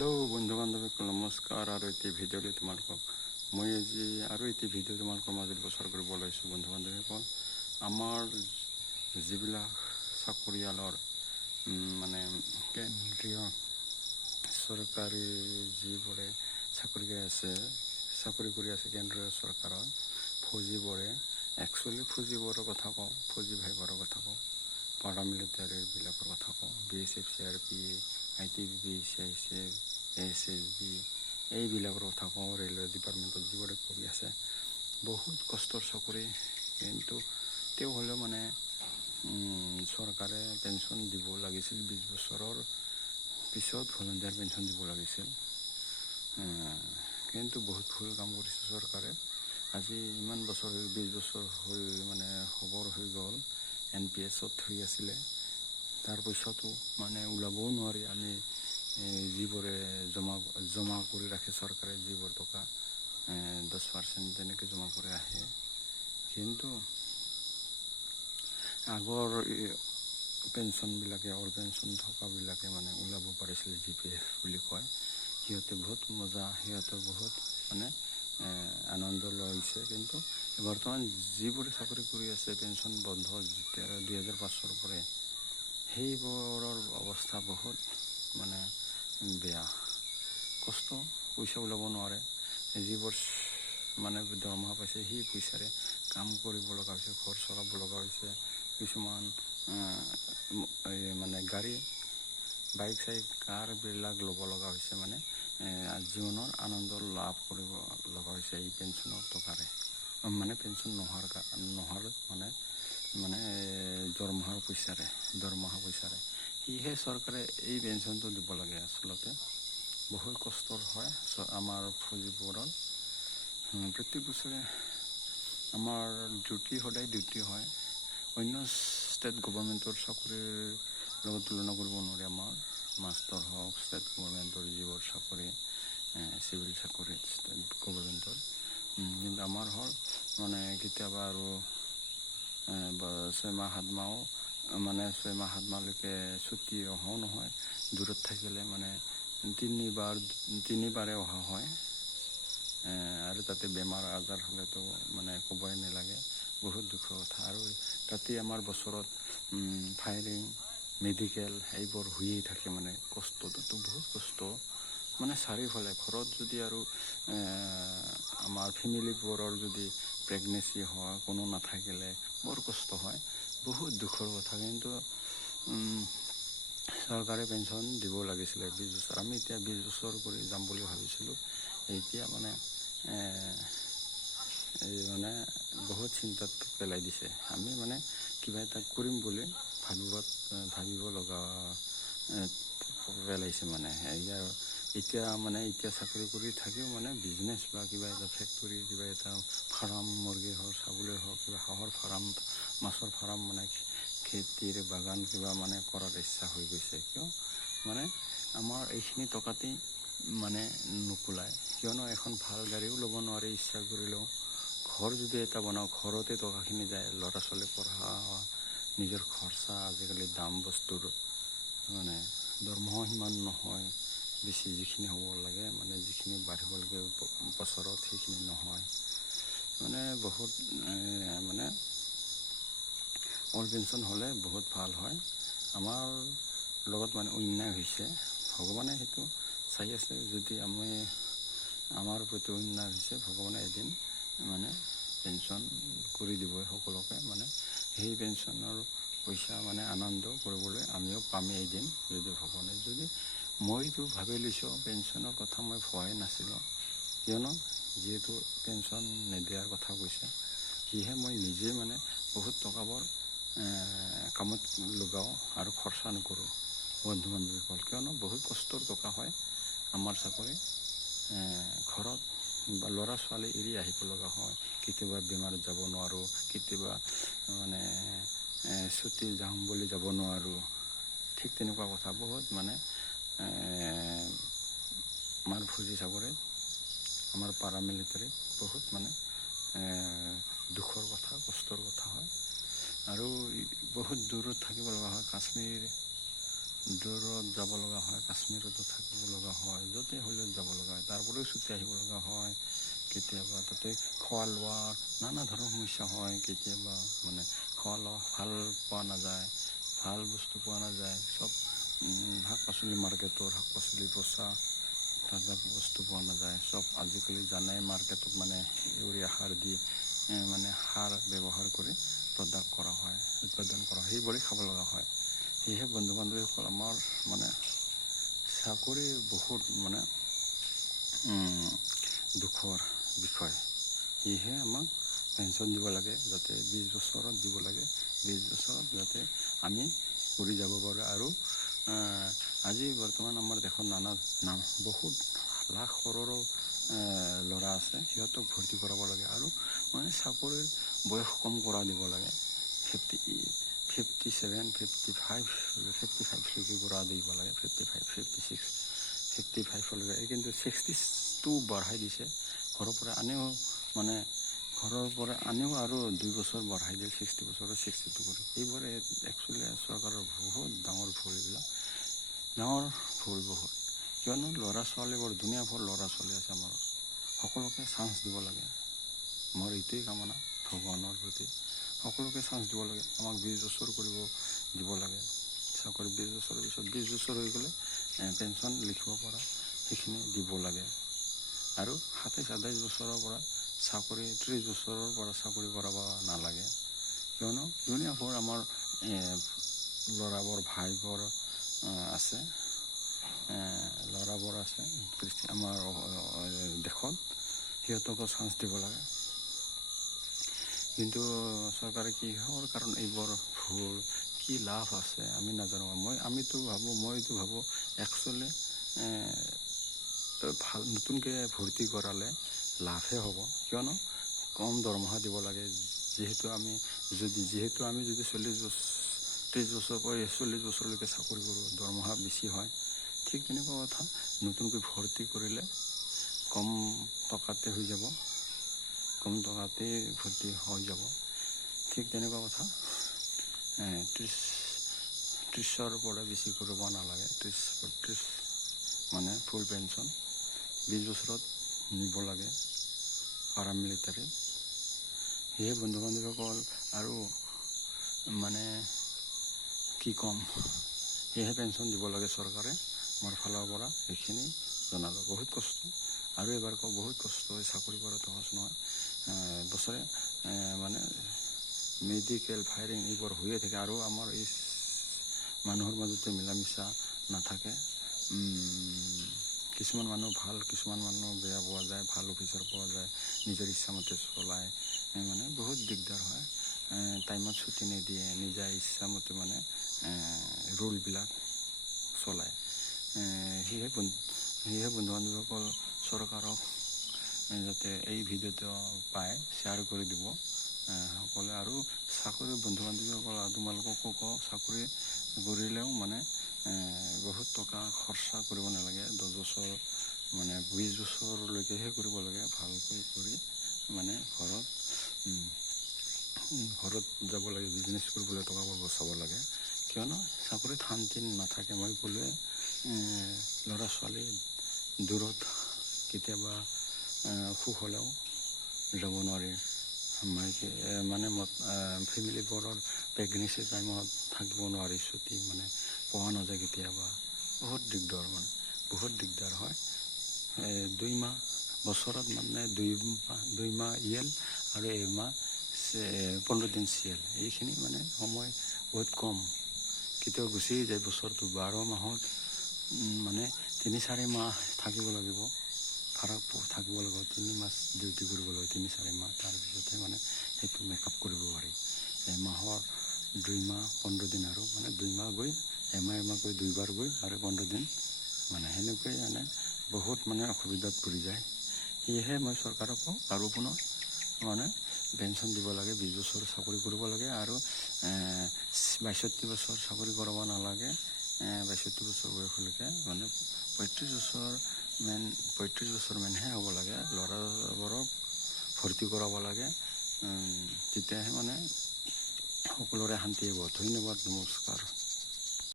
Hello' বন্ধু বান্ধৱীসকল নমস্কাৰ। আৰু এটি ভিডিঅ'লৈ তোমালোকক মই আজি আৰু এটি ভিডিঅ' তোমালোকৰ মাজত প্ৰচাৰ কৰিব ওলাইছোঁ। বন্ধু বান্ধৱীসকল, আমাৰ যিবিলাক চাকৰিয়ালৰ মানে কেন্দ্ৰীয় চৰকাৰী যিবোৰে চাকৰি কৰি আছে কেন্দ্ৰীয় চৰকাৰৰ ফৌজীবোৰে, একচুৱেলি ফৌজীবোৰৰ কথা কওঁ, ফৌজী ভাইবোৰৰ কথা কওঁ, পাৰামিলিটাৰীবিলাকৰ কথা কওঁ, BSF CRP ITBP CICF SSB এইবিলাকৰ কথা কওঁ। ৰেলৱে ডিপাৰ্টমেণ্টত যিবোৰে কৰি আছে বহুত কষ্টৰ চাকৰি, কিন্তু তেওঁ হ'লেও মানে চৰকাৰে পেঞ্চন দিব লাগিছিল। 20 বছৰৰ পিছত ভলণ্টিয়াৰ পেঞ্চন দিব লাগিছিল, কিন্তু বহুত ভুল কাম কৰিছে চৰকাৰে। আজি ইমান বছৰ 20 বছৰ হৈ মানে খবৰ হৈ গ'ল, NPS-ত হৈ আছিলে, তাৰপিছতো মানে ওলাবও নোৱাৰি। আমি যিবোৰে জমা কৰি ৰাখে চৰকাৰে, যিবোৰ টকা 10% তেনেকৈ জমা কৰি আহে, কিন্তু আগৰ পেঞ্চনবিলাকে অল পেঞ্চন থকাবিলাকে মানে ওলাব পাৰিছিলে। GPF বুলি কয়, সিহঁতে বহুত মজা, সিহঁতে বহুত মানে আনন্দ লৈছে। কিন্তু বৰ্তমান যিবোৰে চাকৰি কৰি আছে পেঞ্চন বন্ধ 2005 পৰাই, সেইবোৰৰ অৱস্থা বহুত মানে বেয়া, কষ্ট, পইচা ওলাব নোৱাৰে। যিবোৰ মানে দৰমহা পাইছে সেই পইচাৰে কাম কৰিব লগা হৈছে, ঘৰ চলাব লগা হৈছে। কিছুমান মানে গাড়ী, বাইক কাৰবিলাক ল'ব লগা হৈছে, মানে জীৱনৰ আনন্দ লাভ কৰিব লগা হৈছে এই পেঞ্চনৰ টকাৰে, মানে পেঞ্চন নোহোৱাৰ মানে দৰমহা পইচাৰে। সেয়েহে চৰকাৰে এই পেঞ্চনটো দিব লাগে। আচলতে বহুত কষ্টৰ হয় আমাৰ ফৌজীবোৰৰ। প্ৰত্যেক বছৰে আমাৰ সদায় ডিউটি হয়। অন্য ষ্টেট গভৰ্ণমেণ্টৰ চাকৰিৰ লগত তুলনা কৰিব নোৱাৰি। আমাৰ মাষ্টৰ হওক, ষ্টেট গভৰ্ণমেণ্টৰ যিবোৰ চাকৰি, চিভিল চাকৰি ষ্টেট গভৰ্ণমেণ্টৰ, কিন্তু আমাৰ হ'ল মানে কেতিয়াবা আৰু 6 মাহ 7 মাহো মানে 6 মাহ 7 মাহলৈকে ছুটি অহাও নহয়। দূৰত থাকিলে মানে তিনিবাৰে অহা হয়, আৰু তাতে বেমাৰ আজাৰ হ'লেতো মানে ক'বই নালাগে, বহুত দুখৰ কথা। আৰু তাতে আমাৰ বছৰত ফায়াৰিং, মেডিকেল এইবোৰ হৈয়ে থাকে। মানে কষ্টটোতো বহুত কষ্ট, মানে চাৰিওফালে ঘৰত যদি আৰু আমাৰ ফেমিলিবোৰৰ যদি প্ৰেগনেঞ্চি হয়, কোনো নাথাকিলে বৰ কষ্ট হয়, বহুত দুখৰ কথা। কিন্তু চৰকাৰে পেঞ্চন দিব লাগিছিলে 20 বছৰ। আমি এতিয়া 20 বছৰ কৰি যাম বুলি ভাবিছিলোঁ। এতিয়া মানে বহুত চিন্তাত পেলাই দিছে। আমি মানে কিবা এটা কৰিম বুলি ভাবিব লগা পেলাইছে। মানে এতিয়া চাকৰি কৰি থাকিও মানে বিজনেছ বা কিবা এটা ফেক্টৰী, কিবা এটা ফাৰ্ম, মুৰ্গী হওক, ছাগলী হওক, কিবা হাঁহৰ ফাৰ্ম, মাছৰ ফাৰ্ম, মানে খেতিৰ বাগান কিবা মানে কৰাৰ ইচ্ছা হৈ গৈছে। কিয় মানে আমাৰ এইখিনি টকাতেই মানে নোকোলায়। কিয়নো এখন ভাল গাড়ীও ল'ব নোৱাৰি ইচ্ছা কৰিলেও। ঘৰ যদি এটা বনাওঁ, ঘৰতে টকাখিনি যায়। ল'ৰা ছোৱালী পঢ়া, নিজৰ খৰচা, আজিকালি দাম বস্তুৰ মানে দৰমহাও সিমান নহয় বেছি, যিখিনি হ'ব লাগে, মানে যিখিনি বাঢ়িব লাগে বছৰত সেইখিনি নহয়। মানে বহুত মানে অল পেঞ্চন হ'লে বহুত ভাল হয়। আমাৰ লগত মানে অন্যায় হৈছে, ভগৱানে সেইটো চাই আছে। যদি আমাৰ প্ৰতি অন্যায় হৈছে, ভগৱানে এদিন মানে পেঞ্চন কৰি দিবই সকলোকে। মানে সেই পেঞ্চনৰ পইচা মানে আনন্দ কৰিবলৈ আমিও পামেই এদিন, যদি ভগৱানে মইতো ভাবি লৈছোঁ পেঞ্চনৰ কথা মই ভবাই নাছিলোঁ। কিয়নো যিহেতু পেঞ্চন নিদিয়াৰ কথা কৈছে, সেয়েহে মই নিজে মানে বহুত টকাবোৰ কামত লগাওঁ আৰু খৰচা নকৰোঁ বন্ধু বান্ধৱীসকল। কিয়নো বহুত কষ্টৰ টকা হয় আমাৰ চাকৰি। ঘৰত বা ল'ৰা ছোৱালী এৰি আহিব লগা হয়, কেতিয়াবা বেমাৰত যাব নোৱাৰোঁ, কেতিয়াবা মানে ছুটি যাম বুলি যাব নোৱাৰোঁ। ঠিক তেনেকুৱা কথা বহুত মানে আমাৰ ফৌজী চাকৰিত, আমাৰ পাৰামিলিটাৰীত বহুত মানে দুখৰ কথা, কষ্টৰ কথা হয়। আৰু বহুত দূৰত থাকিব লগা হয়। কাশ্মীৰ দূৰত যাব লগা হয়, কাশ্মীৰতো থাকিব লগা হয়, য'তে হ'লেও যাব লগা হয়, তাৰপৰাও ছুটি আহিব লগা হয়। কেতিয়াবা তাতে খোৱা লোৱা নানা ধৰণৰ সমস্যা হয়। কেতিয়াবা মানে খোৱা লোৱা ভাল পোৱা নাযায়, ভাল বস্তু পোৱা নাযায়। চব শাক পাচলি মাৰ্কেটৰ শাক পাচলি পচা তাজা বস্তু পোৱা নাযায়। চব আজিকালি জানাই মাৰ্কেটত মানে ইউৰিয়া সাৰ দি মানে সাৰ ব্যৱহাৰ কৰি প্ৰডাক্ট কৰা হয়, উৎপাদন কৰা হয়, সেইবোৰেই খাব লগা হয়। সেয়েহে বন্ধু বান্ধৱীসকল, আমাৰ মানে চাকৰি বহুত মানে দুখৰ বিষয়। সেয়েহে আমাক পেঞ্চন দিব লাগে, যাতে 20 বছৰত দিব লাগে। 20 বছৰত যাতে আমি কৰি যাব পাৰোঁ। আৰু আজি বৰ্তমান আমাৰ দেশত বহুত লাখ কৰৰো ল'ৰা আছে, সিহঁতক ভৰ্তি কৰাব লাগে। আৰু মানে চাকৰিৰ বয়স কম কৰা দিব লাগে। 57, 55লৈকে কৰা দিব লাগে। 55, 56, 55লৈকে, কিন্তু 62 বঢ়াই দিছে। ঘৰৰ পৰা আনেও আৰু 2 বছৰ বঢ়াই দিয়ে, 60 বছৰত 62 কৰি। এইবোৰে একচুৱেলি চৰকাৰৰ বহুত ডাঙৰ ভুল। এইবিলাক ডাঙৰ ভুল বহুত। কিয়নো ল'ৰা ছোৱালীবোৰ দুনীয়াভৰ ল'ৰা ছোৱালী আছে আমাৰ, সকলোকে চান্স দিব লাগে। মোৰ এইটোৱেই কামনা ভগৱানৰ প্ৰতি, সকলোকে চান্স দিব লাগে। আমাক 20 বছৰ কৰিব দিব লাগে চাকৰি। 20 বছৰৰ পিছত 20 বছৰ হৈ গ'লে পেঞ্চন লিখিব পৰা সেইখিনি দিব লাগে। আৰু 27-28 বছৰৰ পৰা চাকৰি, 30 বছৰৰ পৰা চাকৰি কৰাব নালাগে। কিয়নো দুনীয়াভৰ আমাৰ ল'ৰাবোৰ ভাইবোৰ আছে, ল'ৰাবোৰ আছে আমাৰ দেশত, সিহঁতকো চান্স দিব লাগে। কিন্তু চৰকাৰে কিহৰ কাৰণ এইবোৰ ভুল, কি লাভ আছে আমি নাজানো। মইতো ভাবোঁ একচুৱেলি ভাল নতুনকৈ ভৰ্তি কৰালে লাভহে হ'ব। কিয়নো কম দৰমহা দিব লাগে। যিহেতু আমি যদি 30 বছৰৰ পৰা 40 বছৰলৈকে চাকৰি কৰোঁ, দৰমহা বেছি হয়। ঠিক তেনেকুৱা কথা, নতুনকৈ ভৰ্তি কৰিলে কম টকাতে হৈ যাব, কম টকাতে ভৰ্তি হৈ যাব। ঠিক তেনেকুৱা কথা, 30ৰ পৰা বেছি কৰিব নালাগে। 30-32 মানে ফুল পেঞ্চন 20 বছৰত নিব লাগে পাৰামিলিটাৰীত। সেয়ে বন্ধু বান্ধৱীসকল, আৰু মানে কি ক'ম, সেয়েহে পেঞ্চন দিব লাগে চৰকাৰে। মোৰ ফালৰ পৰা এইখিনি জনালোঁ। বহুত কষ্ট, আৰু এবাৰ কওঁ, বহুত কষ্ট হয় চাকৰি কৰাটো, সহজ নহয়। বছৰে মানে মেডিকেল ফায়াৰিং এইবোৰ হৈয়ে থাকে। আৰু আমাৰ এই মানুহৰ মাজতে মিলা মিছা নাথাকে। কিছুমান মানুহ ভাল, কিছুমান মানুহ বেয়া পোৱা যায়, ভাল অফিচাৰ পোৱা যায়, নিজৰ ইচ্ছামতে চলায়, মানে বহুত দিগদাৰ হয়। টাইমত ছুটি নিদিয়ে, নিজা ইচ্ছামতে মানে ৰুলবিলাক চলায়। সেয়েহে বন্ধু বান্ধৱীসকল, চৰকাৰক যাতে এই ভিডিঅ'টো পায় শ্বেয়াৰ কৰি দিব সকলোৱে। আৰু চাকৰি বন্ধু বান্ধৱীসকল, তোমালোককো কওঁ, চাকৰি কৰিলেও মানে বহুত টকা খৰচা কৰিব নালাগে। 10 বছৰ মানে 20 বছৰলৈকেহে কৰিব লাগে। ভালকৈ কৰি মানে ঘৰত যাব লাগে, বিজনেছ কৰিবলৈ টকাবোৰ বচাব লাগে। কিয়নো চাকৰিত শান্তি নাথাকে। মই ক'লোৱে, ল'ৰা ছোৱালী দূৰত কেতিয়াবা অসুখ হ'লেও যাব নোৱাৰি। মানে ফেমিলিবোৰৰ প্ৰেগনেঞ্চি টাইমত থাকিব নোৱাৰি, ছুটি মানে পোৱা নাযায়। কেতিয়াবা বহুত দিগদাৰ হয়। 2 মাহ বছৰত মানে 2 মাহ ইয়েল আৰু 1 মাহ 15 দিন চিয়েল, এইখিনি মানে সময় বহুত কম। কেতিয়াবা গুচিয়ে যায় বছৰটো। 12 মাহত মানে 3-4 মাহ থাকিব লাগিব, ফাৰাক থাকিব লাগিব। 3 মাহ ডিউটি কৰিব লাগিব, 3-4 মাহ। তাৰপিছতহে মানে সেইটো মেকআপ কৰিব পাৰি। 1 মাহৰ 2 মাহ 15 দিন, আৰু মানে 2 মাহ গৈ এমাহ গৈ 2 বাৰ গৈ আৰু 15 দিন, মানে সেনেকৈ মানে বহুত মানে অসুবিধাত পৰি যায়। সেয়েহে মই চৰকাৰকো আৰু পুনৰ মানে পেঞ্চন দিব লাগে। 20 বছৰ চাকৰি কৰিব লাগে, আৰু 62 বছৰ চাকৰি কৰাব নালাগে। 62 বছৰ বয়সলৈকে মানে 35 বছৰ মানহে হ'ব লাগে। ল'ৰাবোৰক ভৰ্তি কৰাব লাগে। তেতিয়াহে মানে সকলোৰে শান্তি হ'ব। ধন্যবাদ, নমস্কাৰ।